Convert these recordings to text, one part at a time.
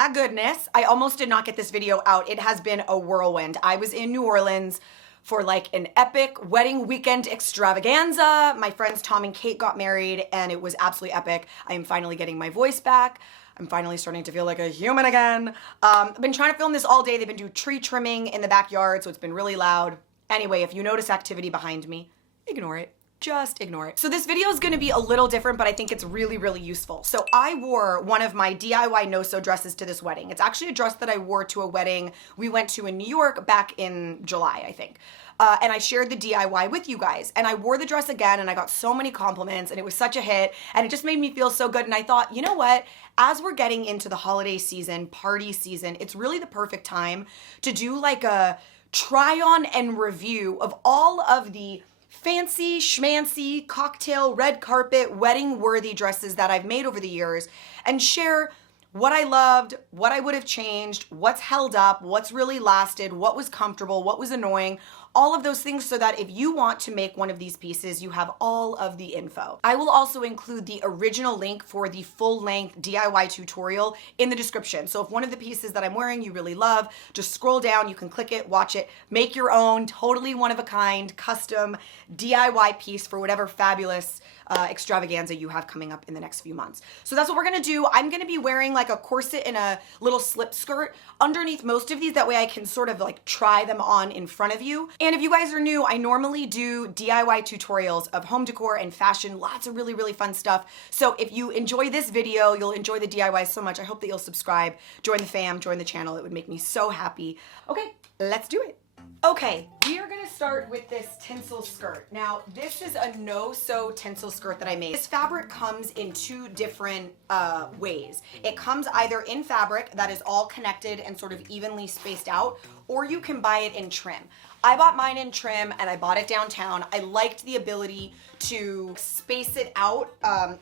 my goodness, I almost did not get this video out. It has been a whirlwind. I was in New Orleans for like an epic wedding weekend extravaganza. My friends Tom and Kate got married and it was absolutely epic. I am finally getting my voice back. I'm finally starting to feel like a human again. I've been trying to film this all day. They've been doing tree trimming in the backyard, so it's been really loud. Anyway, if you notice activity behind me, ignore it. Just ignore it. So this video is gonna be a little different, but I think it's really, really useful. So I wore one of my DIY no-sew dresses to this wedding. It's actually a dress that I wore to a wedding we went to in New York back in July, I think. And I shared the DIY with you guys. And I wore the dress again and I got so many compliments and it was such a hit and it just made me feel so good. And I thought, you know what? As we're getting into the holiday season, party season, it's really the perfect time to do like a try on and review of all of the fancy, schmancy, cocktail, red carpet, wedding worthy dresses that I've made over the years and share what I loved, what I would have changed, what's held up, what's really lasted, what was comfortable, what was annoying, all of those things so that if you want to make one of these pieces, you have all of the info. I will also include the original link for the full-length DIY tutorial in the description. So if one of the pieces that I'm wearing you really love, just scroll down, you can click it, watch it, make your own, totally one-of-a-kind, custom DIY piece for whatever fabulous extravaganza you have coming up in the next few months. So that's what we're gonna do. I'm gonna be wearing like a corset and a little slip skirt underneath most of these. That way I can sort of like try them on in front of you. And if you guys are new, I normally do DIY tutorials of home decor and fashion, lots of really, really fun stuff. So if you enjoy this video, you'll enjoy the DIY so much. I hope that you'll subscribe, join the fam, join the channel. It would make me so happy. Okay, let's do it. Okay, we are gonna start with this tinsel skirt. Now, this is a no-sew tinsel skirt that I made. This fabric comes in two different ways. It comes either in fabric that is all connected and sort of evenly spaced out, or you can buy it in trim. I bought mine in trim and I bought it downtown. I liked the ability to space it out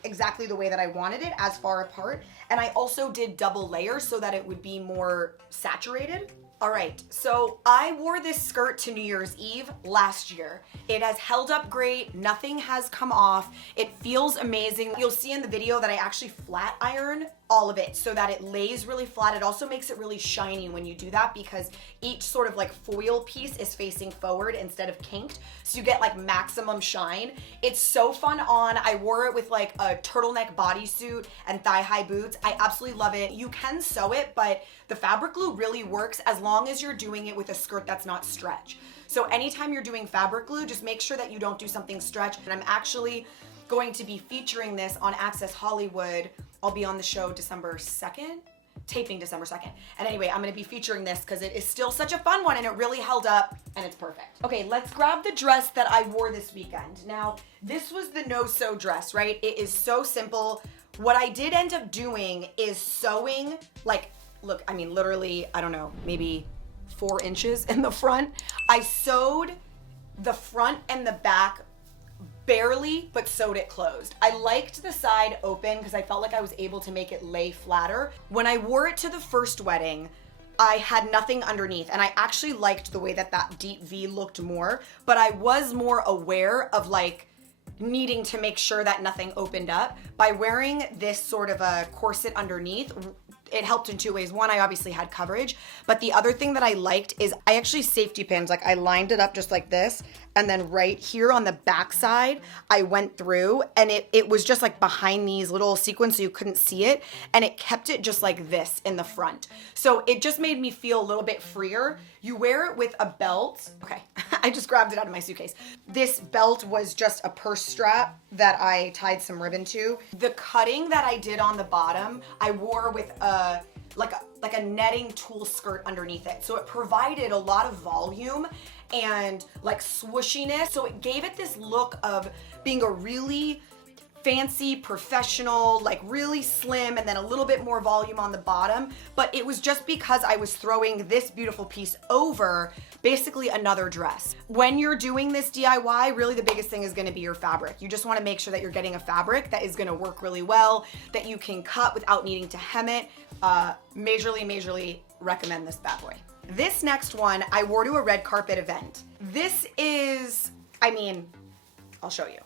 exactly the way that I wanted it, as far apart. And I also did double layers so that it would be more saturated. All right, so I wore this skirt to New Year's Eve last year. It has held up great, nothing has come off. It feels amazing. You'll see in the video that I actually flat iron all of it so that it lays really flat. It also makes it really shiny when you do that because each sort of like foil piece is facing forward instead of kinked. So you get like maximum shine. It's so fun on. I wore it with like a turtleneck bodysuit and thigh-high boots. I absolutely love it. You can sew it, but the fabric glue really works as long as you're doing it with a skirt that's not stretch. So anytime you're doing fabric glue, just make sure that you don't do something stretch. And I'm actually going to be featuring this on Access Hollywood. I'll be on the show December 2nd, taping December 2nd. And anyway, I'm gonna be featuring this because it is still such a fun one and it really held up and it's perfect. Okay, let's grab the dress that I wore this weekend. Now, this was the no-sew dress, right? It is so simple. What I did end up doing is sewing, like, look, I mean, literally, I don't know, maybe 4 inches in the front. I sewed the front and the back barely, but sewed it closed. I liked the side open because I felt like I was able to make it lay flatter. When I wore it to the first wedding, I had nothing underneath and I actually liked the way that that deep V looked more, but I was more aware of like needing to make sure that nothing opened up. By wearing this sort of a corset underneath, it helped in 2 ways. One, I obviously had coverage, but the other thing that I liked is I actually safety pinned, like I lined it up just like this, and then right here on the back side, I went through and it was just like behind these little sequins so you couldn't see it, and it kept it just like this in the front. So it just made me feel a little bit freer. You wear it with a belt. Okay, I just grabbed it out of my suitcase. This belt was just a purse strap that I tied some ribbon to. The cutting that I did on the bottom, I wore with like a netting tulle skirt underneath it. So it provided a lot of volume and like swooshiness. So it gave it this look of being a really fancy, professional, like really slim, and then a little bit more volume on the bottom. But it was just because I was throwing this beautiful piece over basically another dress. When you're doing this DIY, really the biggest thing is gonna be your fabric. You just wanna make sure that you're getting a fabric that is gonna work really well, that you can cut without needing to hem it. Majorly recommend this bad boy. This next one I wore to a red carpet event. This is, I mean, I'll show you.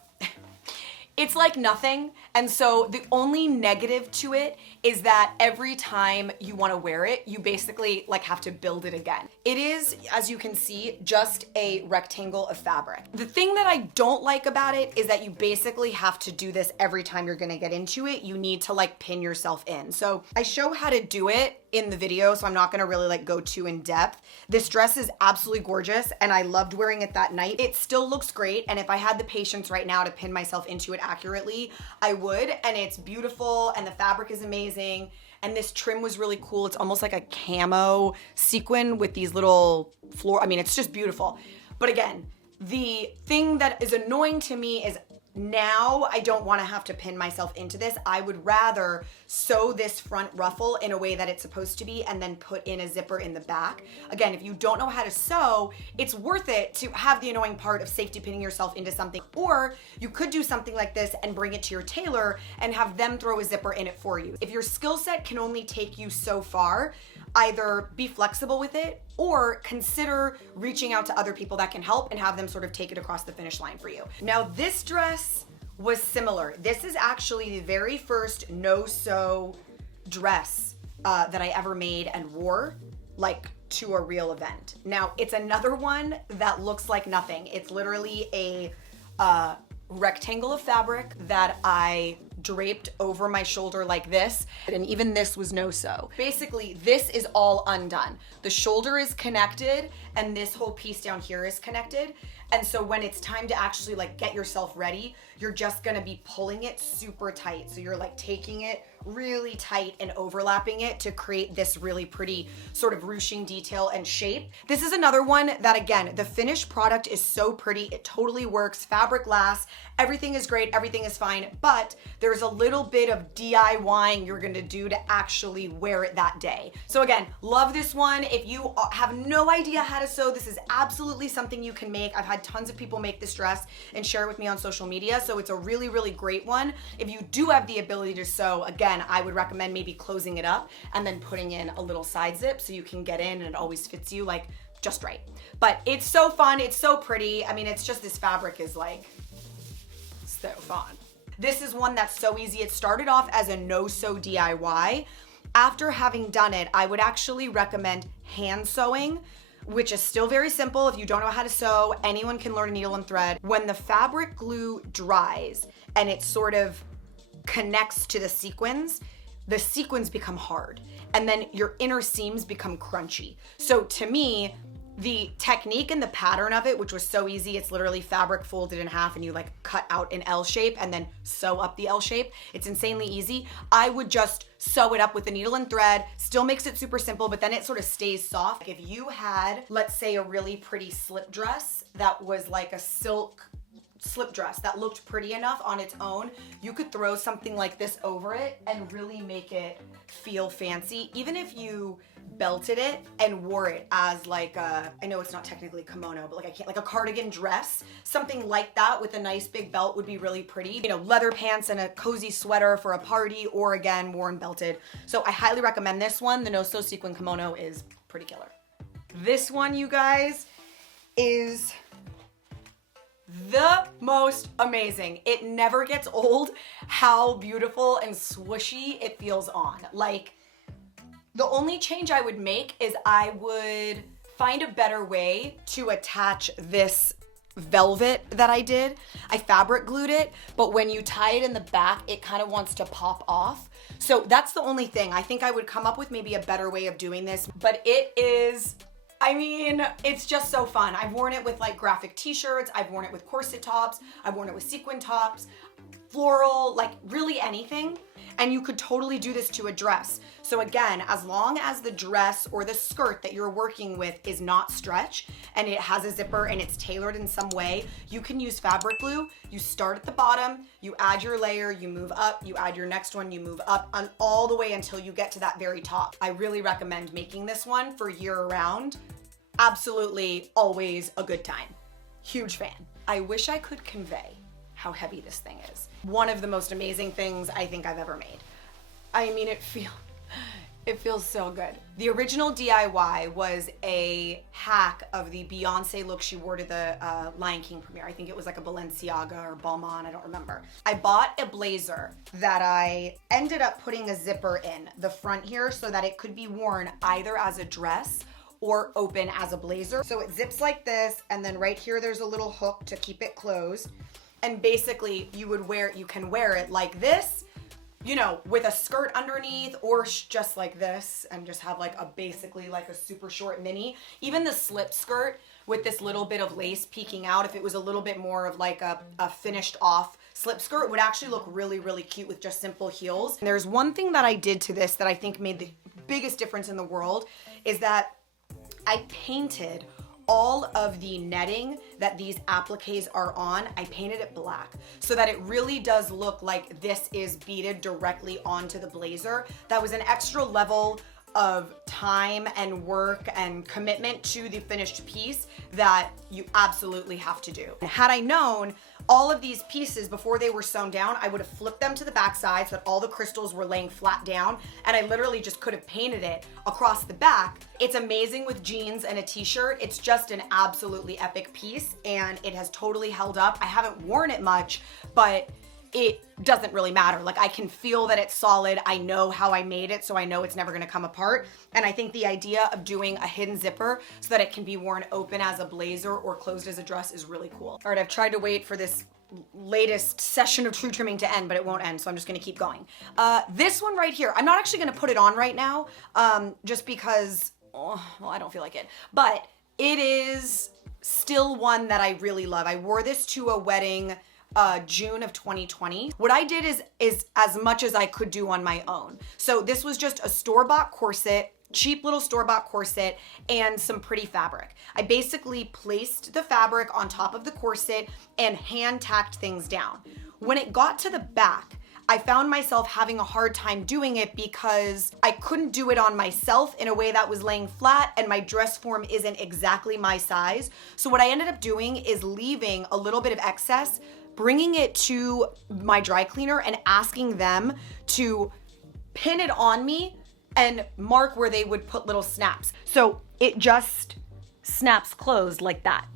It's like nothing. And so the only negative to it is that every time you want to wear it, you basically like have to build it again. It is, as you can see, just a rectangle of fabric. The thing that I don't like about it is that you basically have to do this every time you're gonna get into it. You need to like pin yourself in. So I show how to do it in the video, so I'm not gonna really like go too in depth. This dress is absolutely gorgeous and I loved wearing it that night. It still looks great, and if I had the patience right now to pin myself into it accurately, I would, and it's beautiful and the fabric is amazing. And this trim was really cool. It's almost like a camo sequin with these little I mean, it's just beautiful. But again, the thing that is annoying to me is now I don't want to have to pin myself into this. I would rather sew this front ruffle in a way that it's supposed to be and then put in a zipper in the back. Again, if you don't know how to sew, it's worth it to have the annoying part of safety pinning yourself into something. Or you could do something like this and bring it to your tailor and have them throw a zipper in it for you. If your skill set can only take you so far, either be flexible with it or consider reaching out to other people that can help and have them sort of take it across the finish line for you. Now, this dress was similar. This is actually the very first no-sew dress that I ever made and wore like to a real event. Now, it's another one that looks like nothing. It's literally a rectangle of fabric that I draped over my shoulder like this, and even this was no sew. Basically, this is all undone. The shoulder is connected and this whole piece down here is connected. And so when it's time to actually like get yourself ready, you're just gonna be pulling it super tight. So you're like taking it really tight and overlapping it to create this really pretty sort of ruching detail and shape. This is another one that, again, the finished product is so pretty. It totally works. Fabric lasts. Everything is great. Everything is fine. But there's a little bit of DIYing you're gonna do to actually wear it that day. So again, love this one. If you have no idea how to sew, this is absolutely something you can make. I've had tons of people make this dress and share it with me on social media. So it's a really, really great one. If you do have the ability to sew, again, I would recommend maybe closing it up and then putting in a little side zip so you can get in and it always fits you like just right. But it's so fun. It's so pretty. I mean, it's just this fabric is like so fun. This is one that's so easy. It started off as a no-sew DIY. After having done it, I would actually recommend hand sewing, which is still very simple. If you don't know how to sew, anyone can learn a needle and thread. When the fabric glue dries and it sort of connects to the sequins become hard, and then your inner seams become crunchy. So to me, the technique and the pattern of it, which was so easy, it's literally fabric folded in half and you like cut out an L shape and then sew up the L shape. It's insanely easy. I would just sew it up with a needle and thread. Still makes it super simple, but then it sort of stays soft. If you had, let's say, a really pretty slip dress that was like a silk slip dress that looked pretty enough on its own, you could throw something like this over it and really make it feel fancy. Even if you belted it and wore it as like a, I know it's not technically kimono, but like a cardigan dress, something like that with a nice big belt would be really pretty. You know, leather pants and a cozy sweater for a party, or again, worn belted. So I highly recommend this one. The no-sew sequin kimono is pretty killer. This one, you guys, is the most amazing. It never gets old how beautiful and swooshy it feels on. Like, the only change I would make is I would find a better way to attach this velvet that I did. I fabric glued it, but when you tie it in the back, it kind of wants to pop off. So that's the only thing. I think I would come up with maybe a better way of doing this, but it is, I mean, it's just so fun. I've worn it with like graphic t-shirts. I've worn it with corset tops. I've worn it with sequin tops, floral, like really anything. And you could totally do this to a dress. So again, as long as the dress or the skirt that you're working with is not stretch and it has a zipper and it's tailored in some way, you can use fabric glue. You start at the bottom, you add your layer, you move up, you add your next one, you move up and all the way until you get to that very top. I really recommend making this one for year round. Absolutely always a good time. Huge fan. I wish I could convey how heavy this thing is. One of the most amazing things I think I've ever made. I mean, It feels so good. The original DIY was a hack of the Beyonce look she wore to the Lion King premiere. I think it was like a Balenciaga or Balmain, I don't remember. I bought a blazer that I ended up putting a zipper in the front here so that it could be worn either as a dress or open as a blazer. So it zips like this, and then right here there's a little hook to keep it closed. And basically you can wear it like this, you know, with a skirt underneath, or just like this and just have like basically like a super short mini. Even the slip skirt with this little bit of lace peeking out, if it was a little bit more of like a finished off slip skirt, would actually look really, really cute with just simple heels. And there's one thing that I did to this that I think made the biggest difference in the world, is that I painted all of the netting that these appliques are on, I painted it black so that it really does look like this is beaded directly onto the blazer. That was an extra level of time and work and commitment to the finished piece that you absolutely have to do. And had I known all of these pieces before they were sewn down, I would have flipped them to the back side so that all the crystals were laying flat down, and I literally just could have painted it across the back. It's amazing with jeans and a t-shirt. It's just an absolutely epic piece, and it has totally held up. I haven't worn it much, but it doesn't really matter. Like, I can feel that it's solid. I know how I made it, so I know it's never gonna come apart. And I think the idea of doing a hidden zipper so that it can be worn open as a blazer or closed as a dress is really cool. All right, I've tried to wait for this latest session of true trimming to end, but it won't end, so I'm just gonna keep going. This one right here, I'm not actually gonna put it on right now, just because, well, I don't feel like it. But it is still one that I really love. I wore this to a wedding June of 2020. What I did is as much as I could do on my own. So this was just a store-bought corset, cheap little store-bought corset, and some pretty fabric. I basically placed the fabric on top of the corset and hand tacked things down. When it got to the back, I found myself having a hard time doing it because I couldn't do it on myself in a way that was laying flat, and my dress form isn't exactly my size. So what I ended up doing is leaving a little bit of excess, bringing it to my dry cleaner and asking them to pin it on me and mark where they would put little snaps. So it just snaps closed like that.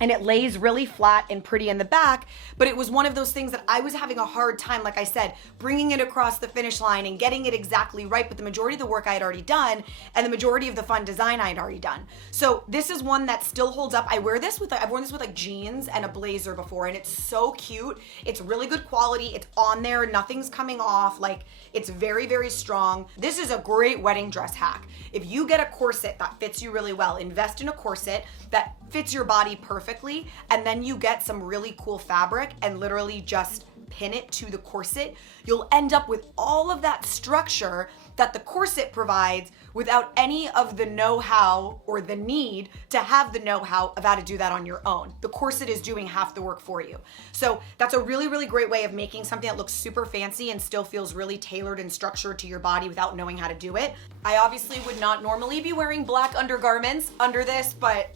And it lays really flat and pretty in the back, but it was one of those things that I was having a hard time, like I said, bringing it across the finish line and getting it exactly right, but the majority of the work I had already done, and the majority of the fun design I had already done. So this is one that still holds up. I've worn this with like jeans and a blazer before, and it's so cute. It's really good quality. It's on there. Nothing's coming off. Like, it's very, very strong. This is a great wedding dress hack. If you get a corset that fits you really well, invest in a corset that fits your body perfectly, and then you get some really cool fabric and literally just pin it to the corset. You'll end up with all of that structure that the corset provides without any of the know-how or the need to have the know-how of how to do that on your own. The corset is doing half the work for you. So that's a really, really great way of making something that looks super fancy and still feels really tailored and structured to your body without knowing how to do it. I obviously would not normally be wearing black undergarments under this, but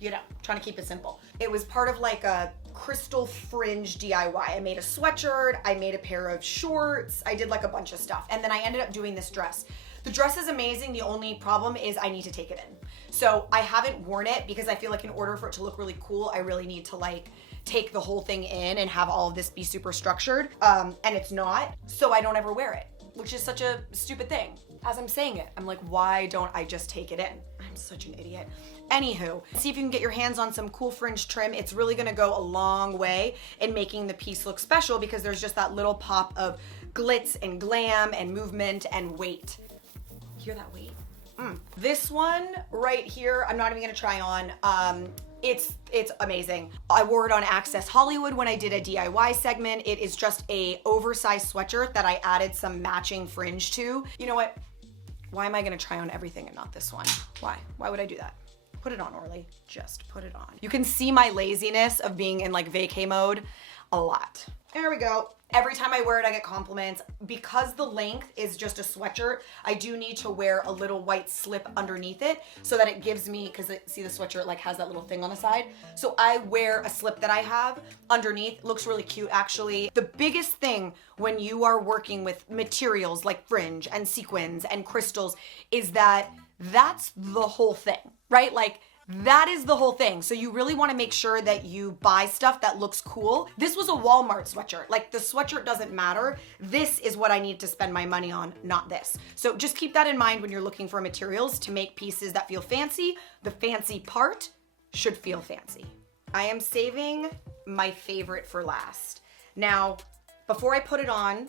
you know, trying to keep it simple. It was part of like a crystal fringe DIY. I made a sweatshirt, I made a pair of shorts, I did like a bunch of stuff. And then I ended up doing this dress. The dress is amazing. The only problem is I need to take it in. So I haven't worn it because I feel like in order for it to look really cool, I really need to like take the whole thing in and have all of this be super structured. And it's not, so I don't ever wear it, which is such a stupid thing. As I'm saying it, I'm like, why don't I just take it in? I'm such an idiot. Anywho, see if you can get your hands on some cool fringe trim. It's really gonna go a long way in making the piece look special because there's just that little pop of glitz and glam and movement and weight. Hear that weight? This one right here, I'm not even gonna try on. It's amazing. I wore it on Access Hollywood when I did a DIY segment. It is just a oversized sweatshirt that I added some matching fringe to. You know what? Why am I gonna try on everything and not this one? Why? Why would I do that? Put it on, Orly. Just put it on. You can see my laziness of being in like vacay mode. a lot. There we go. Every time I wear it, I get compliments. Because the length is just a sweatshirt, I do need to wear a little white slip underneath it so that it gives me, because see the sweatshirt like has that little thing on the side. So I wear a slip that I have underneath. Looks really cute actually. The biggest thing when you are working with materials like fringe and sequins and crystals is that that's the whole thing, right? Like that is the whole thing. So you really want to make sure that you buy stuff that looks cool. This was a Walmart sweatshirt. Like the sweatshirt doesn't matter. This is what I need to spend my money on, not this. So just keep that in mind when you're looking for materials to make pieces that feel fancy. The fancy part should feel fancy. I am saving my favorite for last. Now, before I put it on,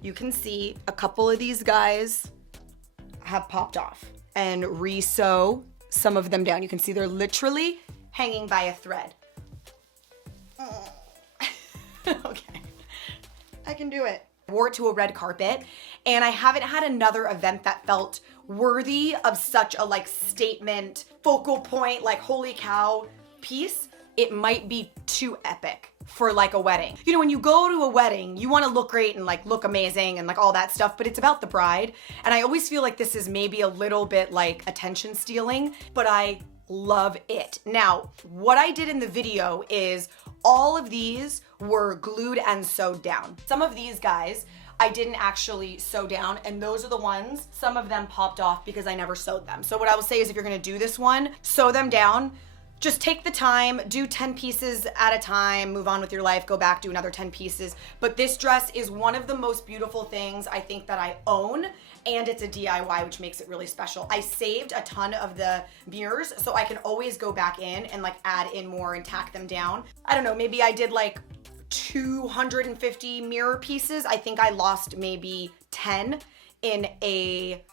you can see a couple of these guys have popped off and re-sew some of them down. You can see they're literally hanging by a thread. Okay, I can do it. I wore it to a red carpet and I haven't had another event that felt worthy of such a like statement, focal point, like holy cow piece. It might be too epic for like a wedding. You know, when you go to a wedding, you want to look great and like look amazing and like all that stuff, but it's about the bride. And I always feel like this is maybe a little bit like attention stealing, but I love it. Now, what I did in the video is all of these were glued and sewed down. Some of these guys I didn't actually sew down, and those are the ones, some of them popped off because I never sewed them. So what I will say is if you're gonna do this one, sew them down. Just take the time, do 10 pieces at a time, move on with your life, go back, do another 10 pieces. But this dress is one of the most beautiful things I think that I own, and it's a DIY, which makes it really special. I saved a ton of the mirrors, so I can always go back in and like add in more and tack them down. I don't know, maybe I did like 250 mirror pieces. I think I lost maybe 10 in a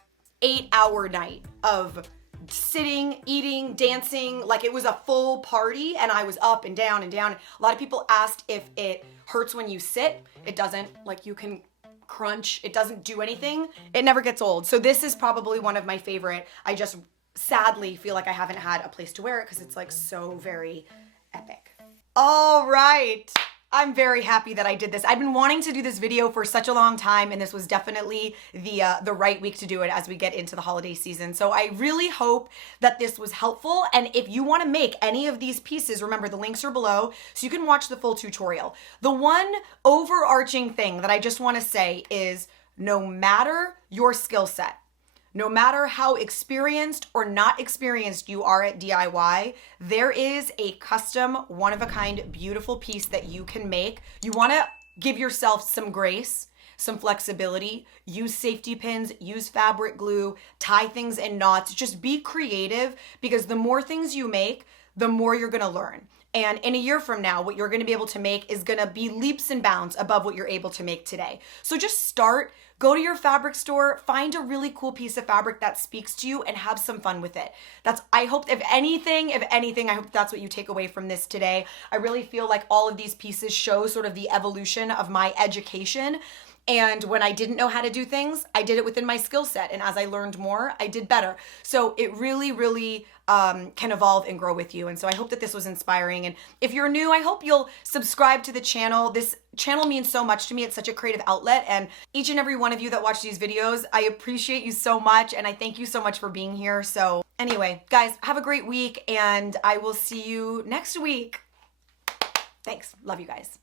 8-hour night of sitting, eating, dancing. Like it was a full party and I was up and down and down. A lot of people asked if it hurts when you sit. It doesn't. Like you can crunch. It doesn't do anything. It never gets old. So this is probably one of my favorite. I just sadly feel like I haven't had a place to wear it because it's like so very epic. All right. I'm very happy that I did this. I've been wanting to do this video for such a long time, and this was definitely the right week to do it as we get into the holiday season. So I really hope that this was helpful. And if you want to make any of these pieces, remember the links are below so you can watch the full tutorial. The one overarching thing that I just want to say is no matter your skill set, no matter how experienced or not experienced you are at DIY, there is a custom, one-of-a-kind, beautiful piece that you can make. You wanna give yourself some grace, some flexibility, use safety pins, use fabric glue, tie things in knots, just be creative because the more things you make, the more you're gonna learn. And in a year from now, what you're gonna be able to make is gonna be leaps and bounds above what you're able to make today. So just start, go to your fabric store, find a really cool piece of fabric that speaks to you and have some fun with it. I hope if anything, I hope that's what you take away from this today. I really feel like all of these pieces show sort of the evolution of my education. And when I didn't know how to do things, I did it within my skill set. And as I learned more, I did better. So it really, really can evolve and grow with you. And so I hope that this was inspiring. And if you're new, I hope you'll subscribe to the channel. This channel means so much to me. It's such a creative outlet. And each and every one of you that watch these videos, I appreciate you so much. And I thank you so much for being here. So anyway, guys, have a great week and I will see you next week. Thanks. Love you guys.